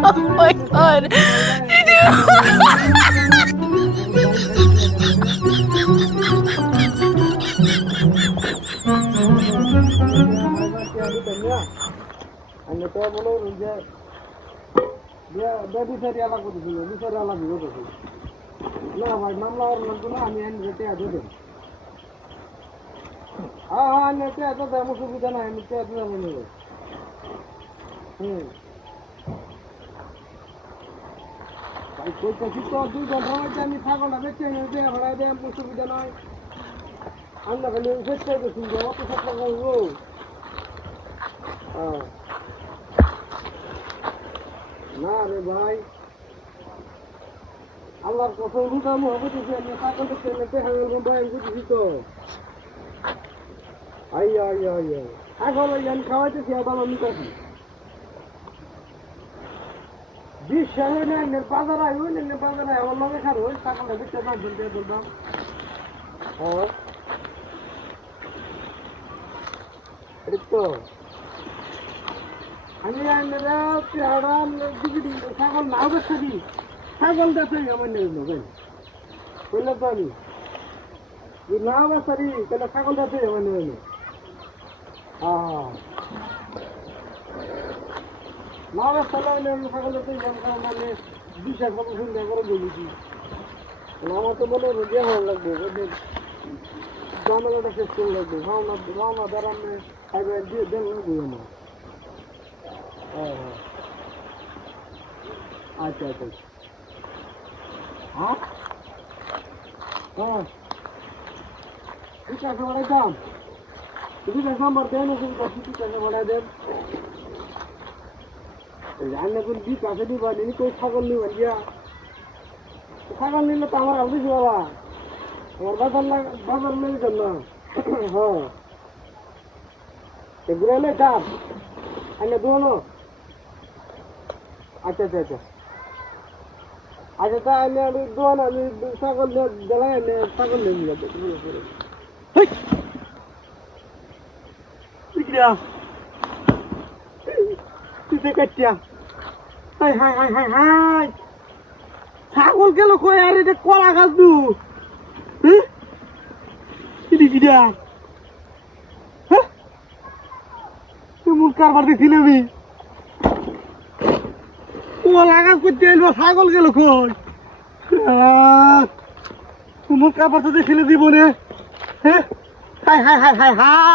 Oh my god. সুবিধা নাই দুই ঘন্টার মধ্যে আমি ছাগলটা বেঁচে ভাড়া দেয় সুবিধা নয় আমরা খালি চেষ্টা করছি অত সব করবো না রে ভাই আল্লাহর কত রুটাম হবে আমি ছাগলটা দেখা গেল বয়ান করতেছি তো আইয়া আইয়া আইয়া ছাগল আমি খাওয়াইতেছি আবার আমি কাছি বিশ্বাস হয় না বাজার আয় ওই না বাজার আয় আমার লগে খার ওই ছাগলটা বেচতে না বলতে বলতাম তো আমি ছাগল নাও বেচতে দিই ছাগল দেখে আমার নেই বললাম তো আমি নাও বেচতে দিই তাহলে ছাগল দেখে আমার নেই নাও বেচতে ছাগল দেখে কারণ আমি বিশ্বাস কত সুন্দর করে বলেছি আমার তো মনে রোগিয়া ভালো লাগবে জামালাটা শেষ করে লাগবে রওনা দাঁড়ানো খাইবে দিয়ে দেন লাগবে আমার আচ্ছা আচ্ছা হ্যাঁ হ্যাঁ ঠিক আছে বাড়াইতাম ঠিক আছে নাম্বার দেন ঠিক আছে বাড়াই দেন রান্না করে দিই কাছে দিবা নি কই ছাগল নিবেন দিয়া ছাগল নিলে তো আমার আলু বাবা আমার বাজার লেগে যান না হ্যাঁ এগুলো এলে চাপ আইনে দুনো আচ্ছা আচ্ছা আচ্ছা আচ্ছা তা আমি দোয়ান আমি ছাগল দেলাই আমি ছাগল নিয়ে যাবো কাটিয়া high high high high high ছাগল গেল কই আর এটা কলা গাছ দু কিডিয়া হ্যাঁ এমন কারবার দেখি না আমি কলা গাছ করতে এলো ছাগল গেল কই এমন কারবার তো দেখিলে দিব রে হ্যাঁ high high high high high